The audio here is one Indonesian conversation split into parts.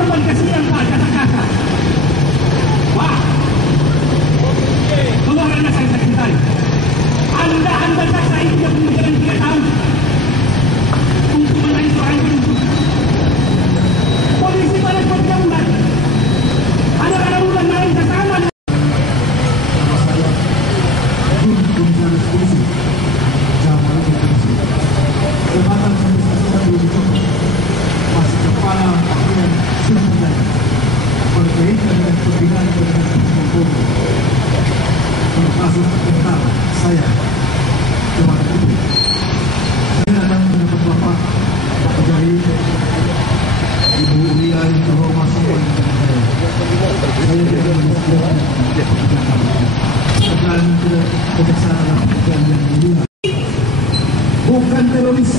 korban kasihan Pak, kata-kata. Wah, keluar anak saya cintai. Anda jaksa itu yang menjadi 3 tahun untuk menangis seorang penuntut. Polisi balik berjamban. Anak-anak bulan lain ke sana. Jabatan Komisaris belum cukup. Masih kepala yang sudah berkaitan dengan pembinaan hukum. Termasuk tentang saya kepada itu. Saya akan mendapat Bapak dari Ibu Ulia yang terhormat semua yang saya. Saya juga menyaksikan dan kejaksaan dan yang mulia. Bukan teroris,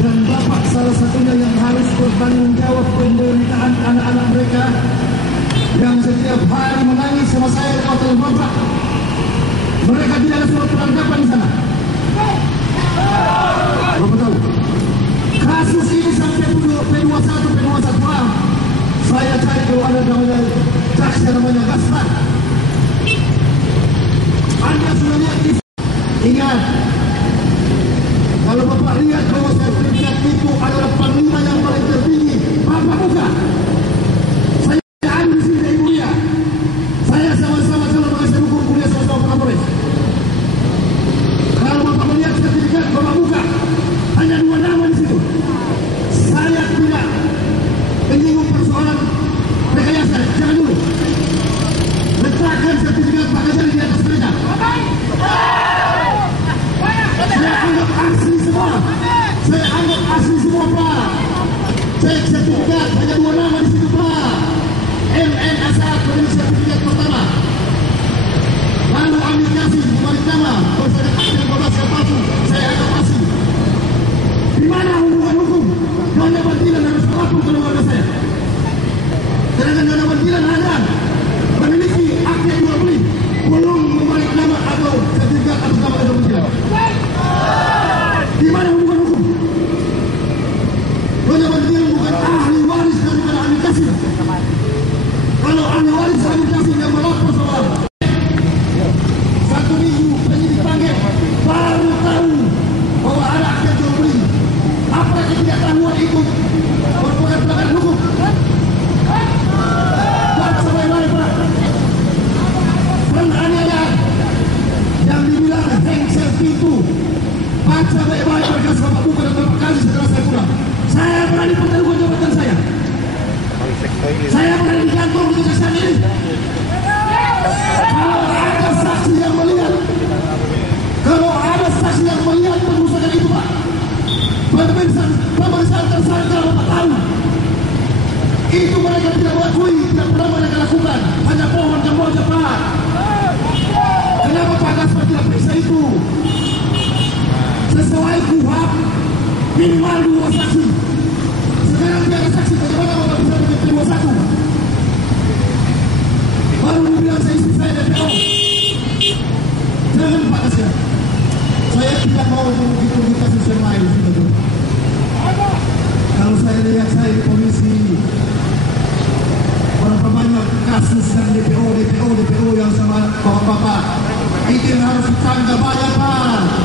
dan Bapak salah satunya yang harus bertanggung jawab penderitaan anak-anak mereka yang setiap hari menangis sama saya di hotel Bapak. Mereka tidak ada surat penangkapan di sana. Bapak tahu, kasus ini sampai P21, P21A. Saya cari kalau ada namanya jaksa namanya Gaspar. Anda sudah lihat di ingat. Kalau Bapak lihat bahwa sertifikat itu adalah panglima yang paling tertinggi, Bapak buka. Saya ada di sini Ibu Lia. Saya sama-sama penasihat hukum kuliah sama-sama Kapolres. Kalau Bapak melihat sertifikat, Bapak buka. Hanya 2 nama di situ. Saya tidak menyinggung persoalan rekayasa. Jangan dulu. Letakkan sertifikat Pak Kajari di atas mereka. Saya anggap asli semua. Saya anggap asli semua Pak. Cek sertifikat hanya 2 nama di situ Pak. MN Asad menjadi sertifikat pertama. Lalu Amin Kasih balik nama. Bersama aktif 12 yang palsu. Saya anggap asli. Di mana hubungan hukum? Nona Bantilan harus berlaku keluarga saya. Sedangkan Nona Bantilan ada memiliki akte jual beli, belum membalik nama atau sertifikat atas nama Nona Bantilan. Di mana hubungan hukum? Nona Bantilan bukan ahli waris daripada Amin Kasih. Kalau ahli waris Amin Kasih yang melapor soal 1 minggu penyidik panggil baru tahu bahwa ada akte jual beli. Apakah tidak tahuan itu merupakan pelanggaran hukum? Buat sampai Pak, penganiayaan yang dibilang hengsel pintu. Baca baik-baik berkas Bapak buka dan Bapak kasih setelah saya pulang. Saya berani pertaruhkan jabatan saya. Saya berani di kantor untuk kejaksaan ini. Kalau ada saksi yang melihat, pengusahaan itu Pak, pemeriksaan tersangka Bapak tahu. Itu mereka tidak mengakui, tidak pernah mereka lakukan. Hanya pohon saja Pak. Kenapa Pak Gaspar tidak periksa itu? Sesuai KUHP minimal 2 saksi. Sekarang tidak ada saksi, bagaimana Bapak bisa menjadi 21? Baru dibilang istri saya DPO. Jangan Pak Gaspar. Saya tidak mau begitu di kasus yang lain. Kalau saya lihat saya di polisi, berapa banyak kasus dan DPO yang sama bapak-bapak. Itu yang harus ditangkap banyak Pak.